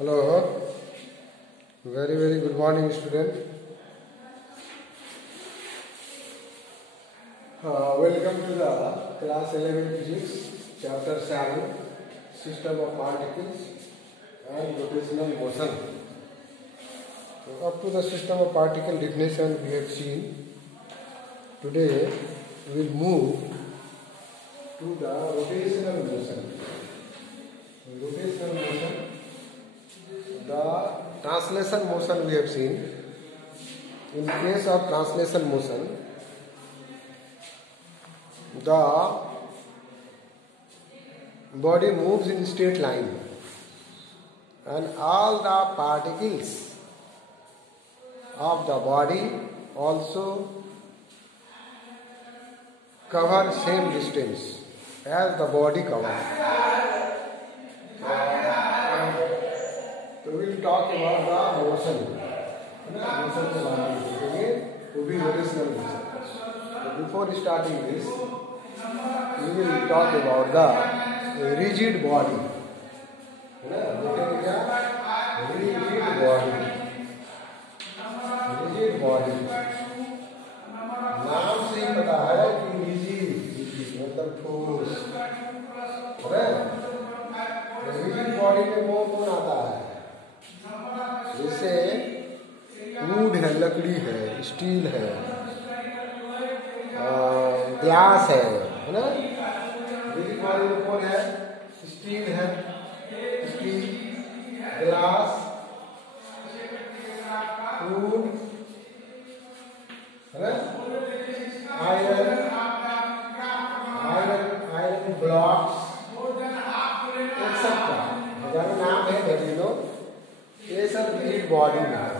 Hello, very good morning, student. Welcome to the class 11 physics, chapter 7, system of particles and rotational motion. So up to the system of particle definition we have seen. Today we will move to the rotational motion. Rotational motion. The translation motion we have seen. In case of translation motion, the body moves in straight line and all the particles of the body also cover same distance as the body covers. So we will talk about the motion. Motion के बारे में देखेंगे, वो भी rotational motion. So before starting this, we will talk about the rigid body. देखेंगे क्या? Rigid body. Rigid body. नाम से ही पता है कि rigid मतलब ठोस. rigid body में कौन आता है? जैसे वुड है, लकड़ी है, स्टील है, ग्लास है ना? रिजिड बॉडी में कौन है? स्टील है, स्टील, ग्लास, वुड है ना? आयरन ब्लॉक्स एक्सेट्रा, हजारों नाम है बच्चों, ये सब रिजिड बॉडी में है.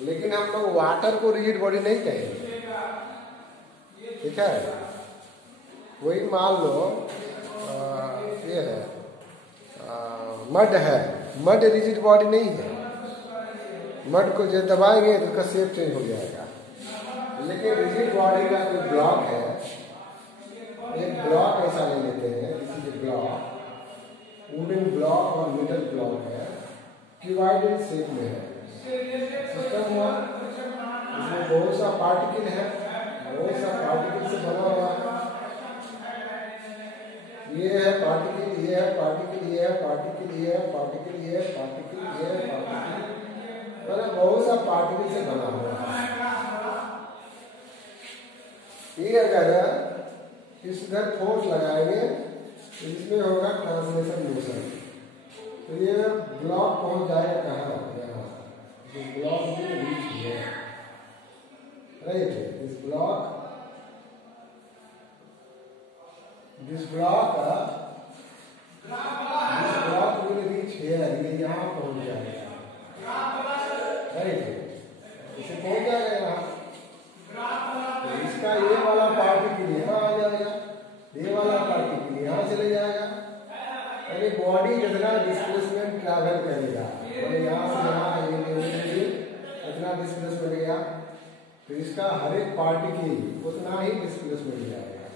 लेकिन हम लोग वाटर को रिजिड बॉडी नहीं कहेंगे, ठीक है? वही मान लो ये है मड है, मड रिजिड बॉडी नहीं है. मड को जो दबाएंगे तो उसका शेप चेंज हो जाएगा. लेकिन रिजिड बॉडी का कोई ब्लॉक है, एक ब्लॉक ऐसा ले लेते हैं, किसी ब्लॉक वुडन ब्लॉक और मेटल ब्लॉक है, क्यूबॉइडल शेप में है. सिस्टम हुआ, इसमें बहुत सा पार्टिकल है, बहुत सा पार्टिकल से बना हुआ है. ये है पार्टिकल, ये है पार्टिकल, ये है पार्टिकल, ये है पार्टिकल, ये है पार्टिकल, ये है पार्टिकल, मतलब बहुत सा पार्टिकल से बना हुआ है. ये अगर इस इधर फोर्स लगाएंगे तो इसमें होगा ट्रांसलेशन मोशन. तो ये ब्लॉक पहुंच जाएगा कहाँ? यहाँ. Block will reach here, right? This block will reach here. ये यहाँ पहुंच जाएगा, right? इसे पहुंच जाएगा यहाँ. इसका ये वाला पार्टिकल यहाँ आ जाएगा, ये वाला पार्टिकल यहाँ चले जाएगा. अरे बॉडी जितना डिस्प्लेसमेंट ट्रैवल करेगा, यहाँ से यहाँ इतना डिस्प्लेसमेंट गया, तो इसका हर एक पार्टिकल उतना ही डिस्प्लेसमेंट जाएगा.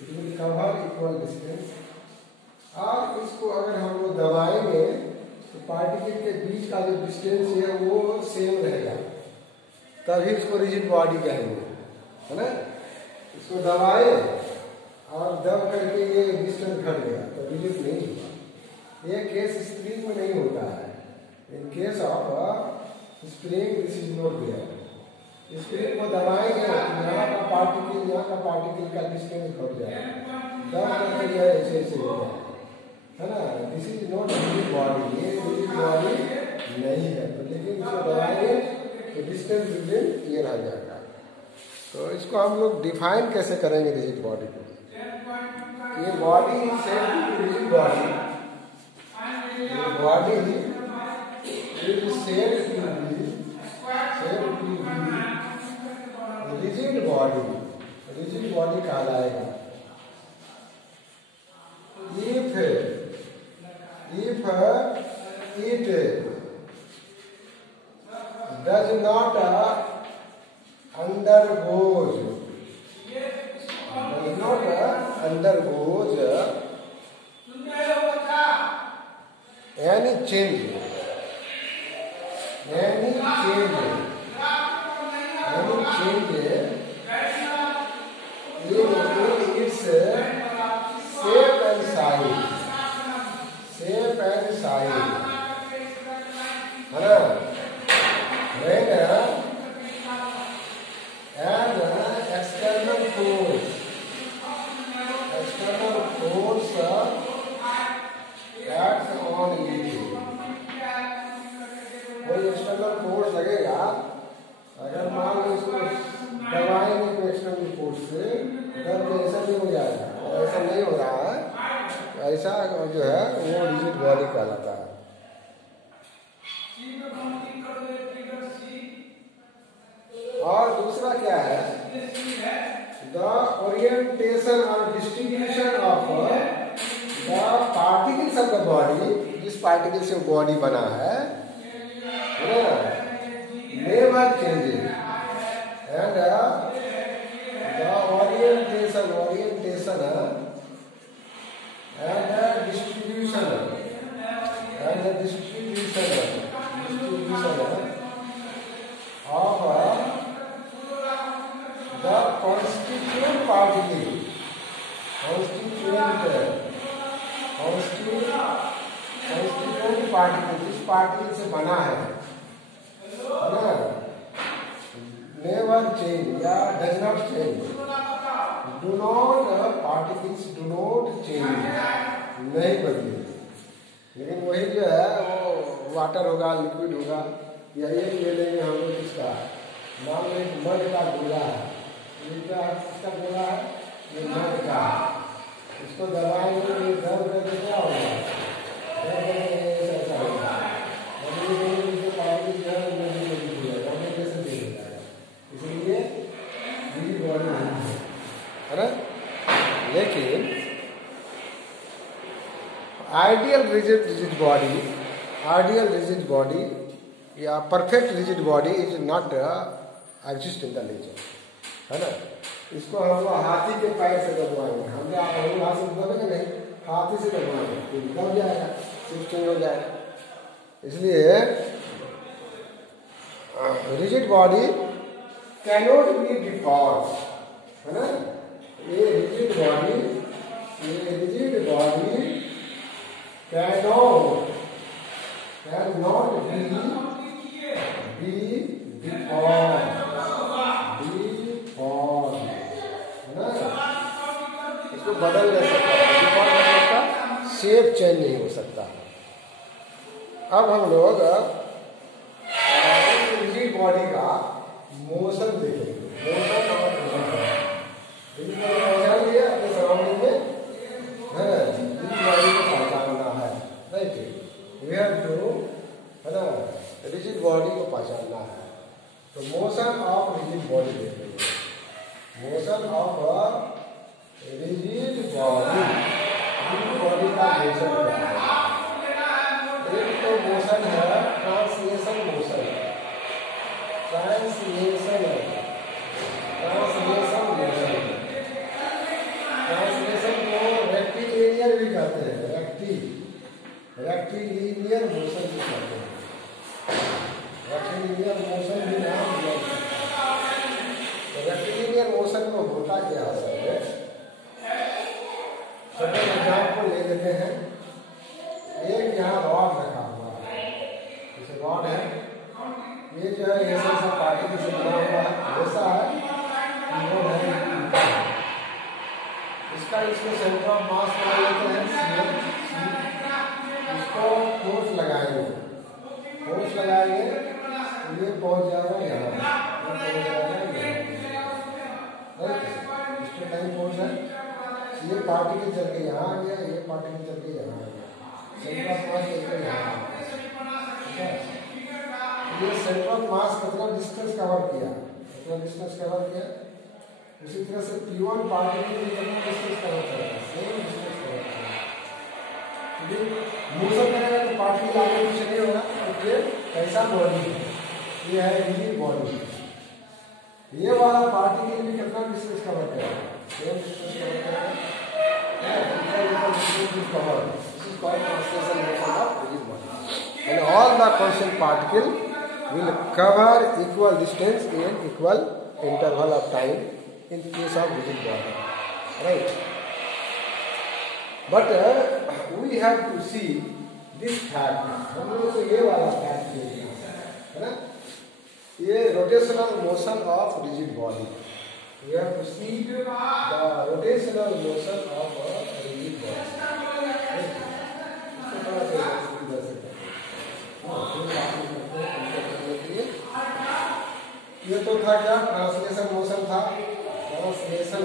It will cover equal distance. और इसको अगर हम लोग दबाएंगे तो पार्टिकल के बीच का जो डिस्टेंस है वो सेम रहेगा, तभी इसको रिजिड बॉडी कहेंगे, है ना? इसको दबाए और दब करके ये डिस्टेंस घट गया तो रिजिड नहीं हुआ. ये केस स्प्रिंग में नहीं होता है. In case of spring this is not there. Spring को दबाएंगे तो यहाँ का पार्टिकल का डिस्टेंस घट जाएगा, दब करके यह ऐसे ऐसे हो जाएगा, है ना? This is not rigid body. ये रिजिड बॉडी नहीं है. तो लेकिन इसको दबाएंगे तो डिस्टेंस बिटवीन ये रह जाएगा. तो इसको हम लोग डिफाइन कैसे करेंगे रिजिड बॉडी को? ये बॉडी रिजिड बॉडी, ये बॉडी रिजिड बॉडी कहलाएगा. If it does not undergoes any change, any change in its shape and size, है ना? When an external force acts on it, कोई एक्सटर्नल फोर्स लगेगा, अगर मान लो इसको दबाएंगे तो एक्सटर्नल फोर्स से दर्द ऐसा नहीं हो जाएगा, ऐसा नहीं हो रहा है, ऐसा जो है वो रिजिड बॉडी कहलाता है। और दूसरा क्या है, द ओरिएंटेशन और distribution of the particles of the body, जिस पार्टिकल से बॉडी बना है never changes, and the orientation and the distribution of the constituent particle, जिस पार्टिकल से बना है ना, नेवर चेंज या does not change, particles do not change, नहीं बदले। लेकिन वही जो है वो वाटर होगा, लिक्विड होगा, या ये ले लेंगे हम लोग इसका मान लो एक मड का गोला है, किसका गोला है, ये मड का, इसको दबाएंगे तो ये दर्द करके क्या होगा, ऐसा होगा, इसलिए बॉडी है ना। लेकिन आइडियल रिजिड बॉडी या perfect rigid body is not exist in the nature, है ना। इसको हम हाथी के पैर से दबाएंगे, हम हाथ से दबाएंगे नहीं, हाथी से दबाएंगे तो दब जाएगा, सिस्टम हो जाएगा। इसलिए rigid body cannot be default, है ना। ये rigid body cannot be deformed, है ना। इसको बदल नहीं सकता, डिफॉर्म नहीं सकता, शेप चेंज नहीं हो सकता। अब हम लोग रिजिड बॉडी का मोशन देखेंगे, मोशन और अपने सराउंडिंग में है ना, रिजिड बॉडी को पहचानना है, राइट। वी हैव टू, है ना, रिजिड बॉडी को पहचानना है। तो मोशन ऑफ रिजिड बॉडी देखेंगे, मोशन ऑफ रिजिड बॉडी का मोशन क्या है। एक तो मोशन है ट्रांसलेशन मोशन, ट्रांसलेशन को रेक्टिलिनियर भी कहते हैं, रेक्टिलिनियर मोशन भी कहते हैं, रेक्टिलिनियर मोशन भी नाम दिया। रेक्टिलिनियर मोशन में होता क्या है, एग्जाम्पल ले लेते हैं। एक यहाँ रॉड रखा हुआ है, जैसे रॉड है, ये जो है ऐसा पार्टिकल से बना हुआ है, वैसा है, इसका इसमें सेंटर ऑफ मास बना लेते हैं, इसको फोर्स लगाएंगे, ये पहुंच जाएगा यहाँ, इसमें कहीं फोर्स है, ये पार्टिकल चल के यहाँ आ गया, ये पार्टिकल चल के यहाँ आ गया, सेंटर ऑफ मास चल के यहाँ आ गया, ठीक है। ये सेंटर ऑफ मास कितना डिस्टेंस कवर किया, उसी तरह से P1 पार्टिकल भी कितना डिस्टेंस कवर करेगा, सेम डिस्टेंस कवर करेगा। मोशन करेगा तो पार्टिकल आगे पीछे नहीं होगा, तो ये ऐसा बॉडी है, ये है रिजिड बॉडी। ये वाला पार्टिकल भी कितना डिस्टेंस कवर करेगा, सेम डिस्टेंस कवर करेगा, है, equal distance cover. This is called translation motion of rigid body. the constant particle will cover equal distance in equal interval of time in case of rigid body, right? But we have to see this fact. हम लोगों को ये वाला fact देखना है ना, ये rotational motion of rigid body. We have to see the rotational motion of a rigid body. ये तो था क्या, ट्रांसलेशन मोशन था, ट्रांसलेशन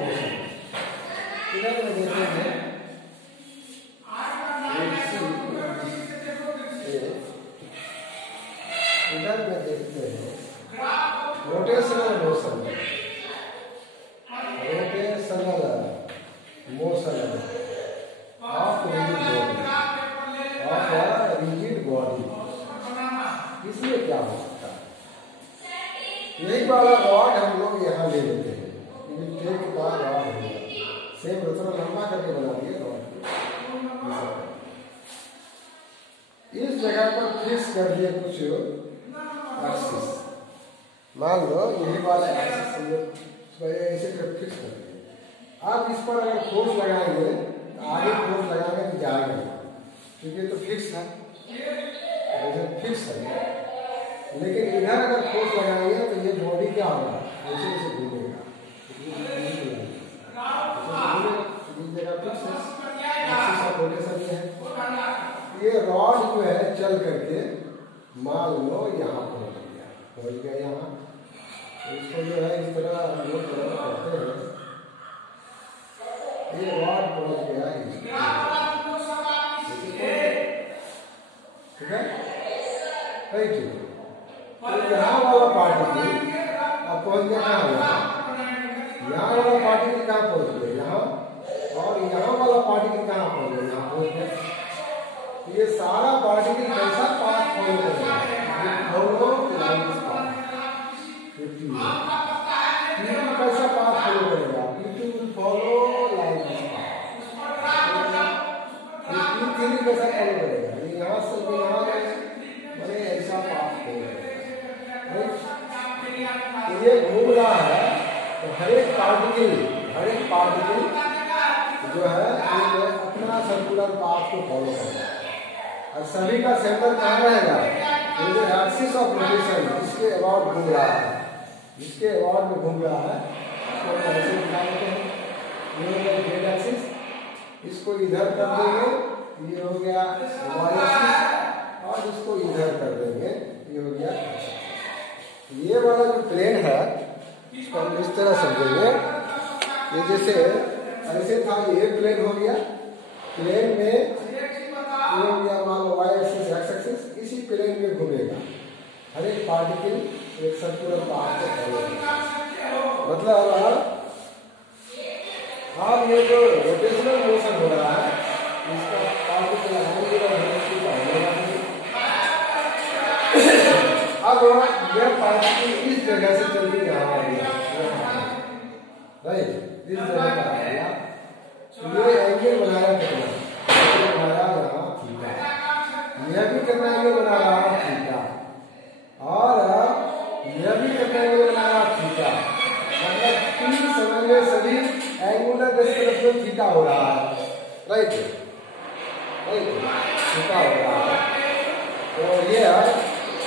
मोशन। इधर में देखते हैं rotational motion of rigid body. इसमें क्या हो सकता है, यही वाला रॉड हम लोग यहाँ ले लेते हैं, रॉड सेम थोड़ा लंबा करके बना दिए रॉड, इस जगह पर फिक्स कर दिए कुछ एक्सिस। मान लो यही वाला एक्सिस ऐसे फिक्स कर दिए। आप इस पर अगर फोर्स लगाएंगे तो आगे फोर्स लगाने की जाएगा, क्योंकि तो फिक्स है, फिक्स है। लेकिन इधर अगर फोर्स लगाएंगे तो ये बॉडी क्या होगा, ऐसे ऐसे घूमेगा, ये रॉड जो है चल करके मान लो यहाँ पहुँच गया यहाँ, इसको जो है इस तरह लोग करते हैं, ये रॉड पहुँच गया ठीक है, राइट। तो यहाँ वाला पार्टिकल अब पहुँच गया कहाँ, यहाँ वाला पार्टिकल कहाँ पहुँच गया, यहाँ, और यहाँ वाला पार्टिकल कहाँ पहुँच गया, यहाँ पहुँच गया। ये सारा पार्टिकल कैसा पाथ फॉलो करेगा, कैसा पाथ फॉलो करेगा, P2 will follow like this path। P3 कैसा फॉलो करेगा, यहाँ से यहाँ मैंने ऐसा पाथ फॉलो करेगा। ये घूम रहा है तो हर एक पार्टिकल जो है अपना सर्कुलर पाथ को फॉलो करेगा, और सभी का सेंटर कहाँ रहेगा, एक्सिस ऑफ रोटेशन जिसके अबाउट घूम रहा है, जिसके अबाउट में घूम रहा है, जेड एक्सिस, इसको इधर कर देंगे, ये हो गया वाई एक्सिस, और इसको इधर कर देंगे, ये हो गया। ये वाला जो प्लेन है इसको हम इस तरह समझेंगे, ये जैसे ऐसे था, ये प्लेन हो गया, प्लेन में ये हो गया मान लो वाई एक्सिस एक्स एक्सिस, इसी प्लेन में घूमेगा, हर एक पार्टिकल एक सर्कुलर पाथ को फॉलो करेगा। मतलब अब ये जो रोटेशनल मोशन हो रहा है, इसका पार्टिकल एंगुलर वेलोसिटी का होगा। अब यह पार्टिकल इस जगह से चल के यहाँ आ गया, राइट, इस जगह पर आ गया, ये एंगल बनाया कितना, बनाया यहाँ थीटा, यह भी कितना एंगल बना रहा है थीटा, और यह भी कितना एंगल बना रहा है थीटा। मतलब तीन समय में सभी एंगुलर डिस्प्लेसमेंट थीटा हो रहा है, राइट, थीटा हो रहा है। तो ये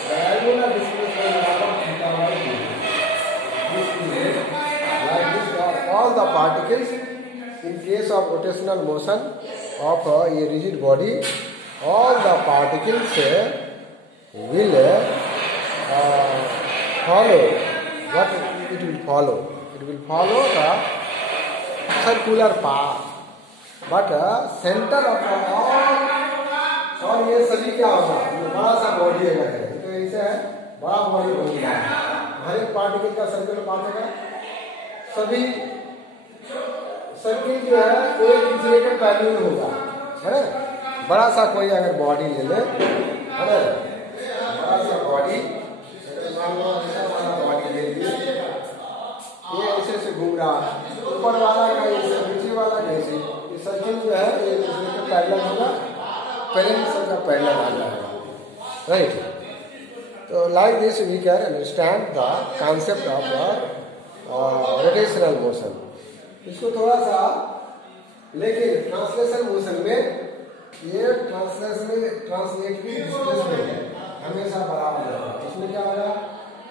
angular displacement theta by two, like this all the particles in case of rotational motion of a rigid body, all the particles will follow what it will follow. It will follow the circular path, but center of all, और ये सभी क्या होगा, बड़ा सा body अगर है तो ऐसे है, बड़ा बॉडी बन गया, हर एक पार्टिकल का सर्कुलर पाथ होगा, सभी सर्किल जो है एक दूसरे के पैरेलल होगा, है ना। बड़ा सा कोई अगर बॉडी ले ले, है ना, बड़ा सा बॉडी, बॉडी ले लिए, ये ऐसे ऐसे घूम रहा है, ऊपर वाला का ऐसे, नीचे वाला कैसे, ये सर्किल जो है एक दूसरे के पैरेलल होगा, पेरेंट्स का पहला आ जाएगा, राइट। तो like this we can understand the concept of rotational motion. इसको थोड़ा सा, लेकिन ट्रांसलेशन मोशन में ये ट्रांसलेटरी डिस्प्लेसमेंट हमेशा बराबर रहता है। इसमें क्या होगा,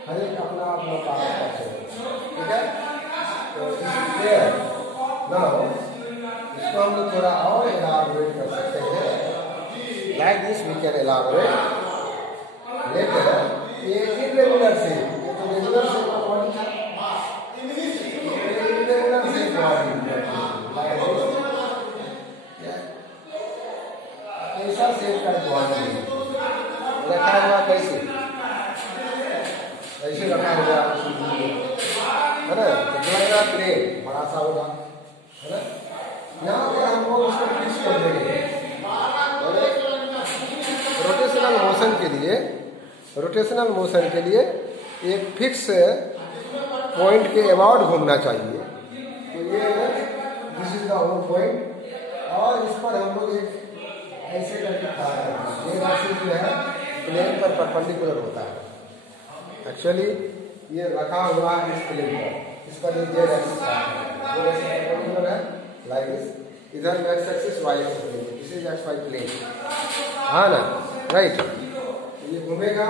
हर एक अपना अपना पार्ट है, ठीक है। तो नाउ इसको हम लोग थोड़ा और एलाबोरेट कर सकते हैं। Like this we can elaborate later. ये इरेगुलर शेप, ये तो रेगुलर शेप का बॉडी था, इरेगुलर शेप बॉडी ऐसा शेप का बॉडी रखा हुआ, कैसे ऐसे रखा हुआ है ना, तो प्लेन बड़ा सा होगा, है ना। यहाँ पे हम लोग उसको फिक्स कर देंगे रोटेशनल मोशन के लिए एक फिक्स पॉइंट के अबाउट घूमना चाहिए। तो ये this is the whole point, और इस पर हम लोग एक ऐसे करके खड़ा करते हैं। ये एक्सिस जो है प्लेन पर परपेंडिकुलर होता है। एक्चुअली ये रखा हुआ है इस प्लेन पर, इस पर ये जेड एक्सिस परपेंडिकुलर है, लाइक दिस। इधर x axis y axis, this is x y plane, हाँ ना, राइट। ये घूमेगा।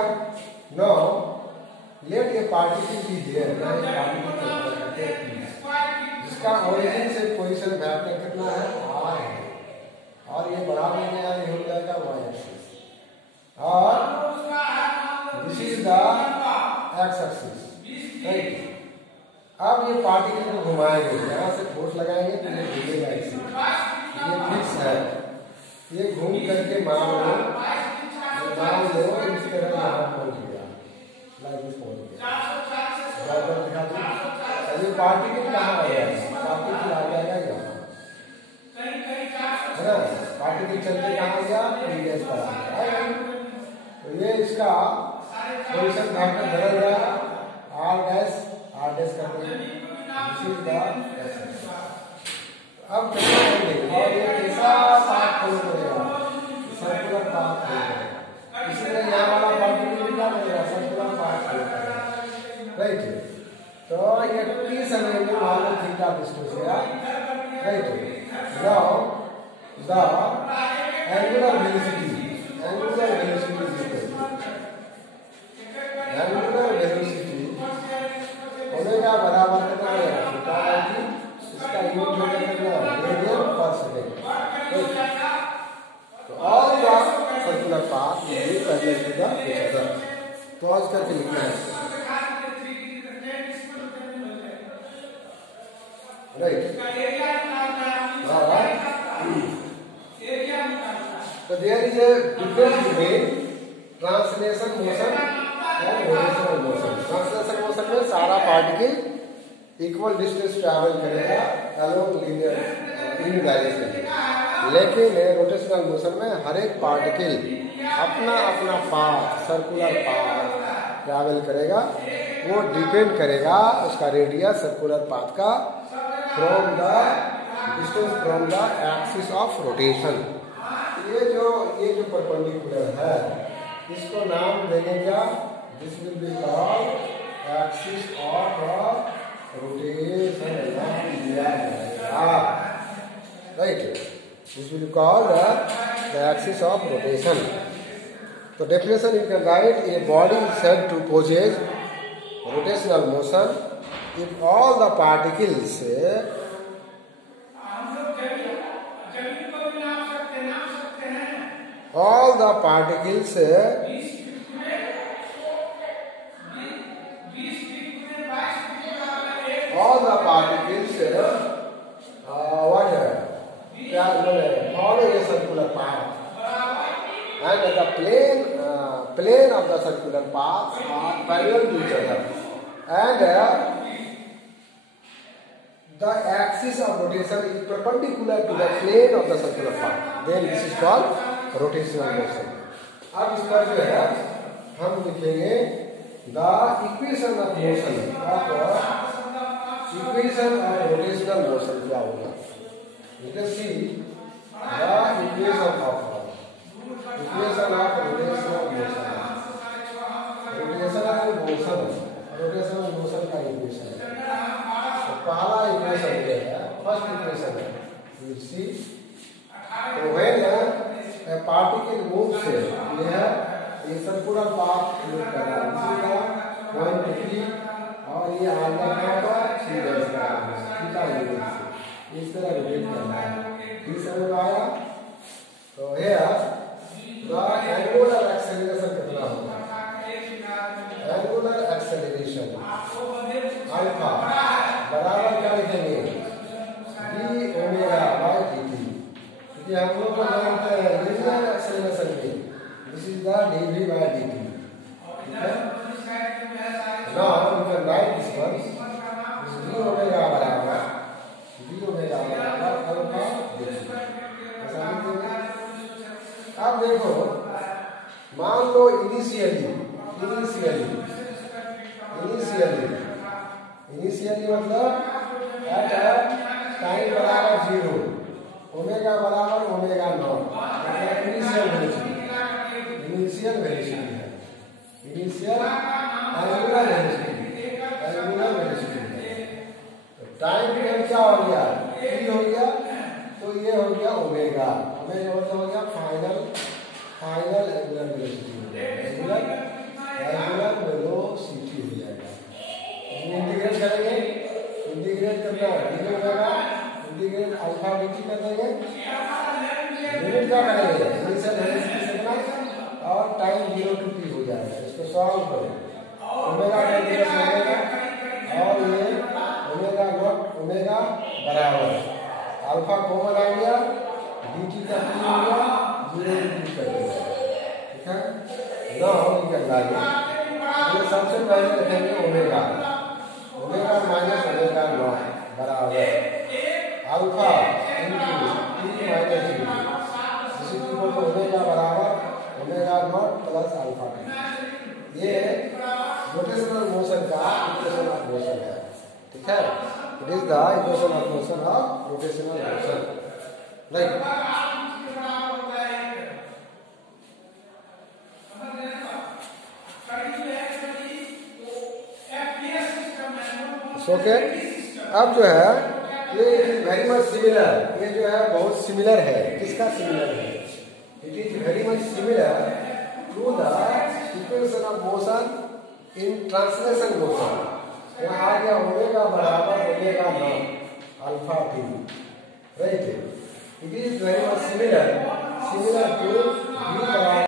नाउ लेट ये पार्टिकल बी देयर, इसका ओरिजिन से पोजीशन वेक्टर कितना है, आर है, और ये बढ़ा देंगे, ये हो जाएगा वाई एक्सिस, और this is the x axis, right. अब ये पार्टिकल को घुमाएंगे, यहाँ से फोर्स लगाएंगे तो ये घूमेगा ऐसे, ये फिक्स है। ये घूम करके मान लो इस तरह यहाँ पहुंच गया, लाइक इस पहुंच गया। ये पार्टिकल कहाँ आ जाएगा, पार्टिकल आ जाएगा यहाँ, है ना। पार्टिकल चलते कहाँ गया, रीडियस पर आ गया। तो ये इसका पोजीशन वेक्टर बदल जाएगा, आर डैश कर देंगे, अब और ये कैसा पाथ फॉलो करेगा, सर्कुलर पाथ फॉलो करेगा। इसलिए यहाँ वाला पार्टिकल क्या करेगा, सर्कुलर पाथ फॉलो करेगा, राइट। तो ये टी समय में मान लो थीटा डिस्टेंस गया, right. Now the angular velocity omega बराबर कितना रहेगा, थीटा बाई, इसका यूनिट हो जाएगा रेडियन पर सेकंड। तो ऑल द सर्कुलर पाथ ये पहले सीधा पूछा, तो आज करके लिखना है, राइट। तो there is a difference between translation motion and rotational motion. Translation motion में सारा पार्टिकल इक्वल डिस्टेंस ट्रैवल करेगा अलोंग लीनियर इन डायरेक्शन, लेकिन रोटेशनल मोशन में हर एक पार्टिकल अपना अपना पाथ, सर्कुलर पाथ ट्रैवल करेगा। वो डिपेंड करेगा उसका रेडियस सर्कुलर पाथ का from the distance from the axis of rotation. ये जो परपेंडिकुलर है, इसको नाम देंगे क्या, this will be called axis of rotation, नाम दिया जाएगा, right. This will be called the axis of rotation. तो definition you can write, a body is said to possess rotational motion if all the particles what follow a circular path, and the plane of the circular paths are parallel to each other, and the axis of rotation is perpendicular to the plane of the circular path, then this is called rotational motion. अब इसका जो है हम लिखेंगे the equation of motion, equation of rotational motion क्या होगा, let us see the equation of equation of rotational motion, rotational motion, rotational motion का equation है। तो पहला इक्वेशन ये है, फर्स्ट इक्वेशन है, यू सी, तो व्हेन a particle moves से यह ये सर्कुलर पाथ मूव कर रहा है, इसी तरह पॉइंट पी और ये आगे का सी बेस का थीटा यूनिट से इस तरह रोटेट कर रहा है। इस समझ में आया? तो here the angular acceleration कितना होगा? Angular acceleration अल्फा बराबर क्या लिखेंगे? d ओमेगा बाय dt, क्योंकि हम लोग को जानते हैं लीनियर एक्सेलरेशन में this is the dv by dt, ठीक है? Now you can write this one, this d omega बराबर अल्फा dt, ऐसा लिखेंगे। अब देखो, मान लो इनिशियली मतलब एट टाइम बराबर 0, ओमेगा बराबर ओमेगा नॉट, मतलब इनिशियल वेलोसिटी है, इनिशियल एंगुलर वेलोसिटी है। टाइम पीरियड क्या हो गया? t हो गया, तो ये हो गया ओमेगा, मतलब हो गया final angular velocity, angular velocity हो जाएगा। इंटीग्रेट करेंगे, इंटीग्रेट करना है d omega integrate alpha dt कर देंगे, लिमिट क्या करेंगे? इनिशियल वेलोसिटी से बना और टाइम 0 to t हो जाएगा। इसको सॉल्व करो, ओमेगा का इंटीग्रेशन ओमेगा और ये ओमेगा नॉट ओमेगा बराबर अल्फा कॉमन आ गया, dt का t हो गया 0 to t कर देगा, ठीक है? नाउ वी कैन राइट, ये सबसे पहले रखेंगे ओमेगा माइनस ओमेगा नॉट बराबर alpha into t minus dt, this is equal to omega बराबर omega naught plus alpha t. ये रोटेशनल मोशन का इक्वेशन ऑफ मोशन है, ठीक है? It is the equation of motion of rotational motion, right? Okay, अब जो है ये वेरी मच सिमिलर, ये जो है बहुत सिमिलर है, किसका सिमिलर है? It is very much similar to the equation of motion in translation motion. यहाँ आ गया ओमेगा बराबर omega not alpha t, right? It is very much similar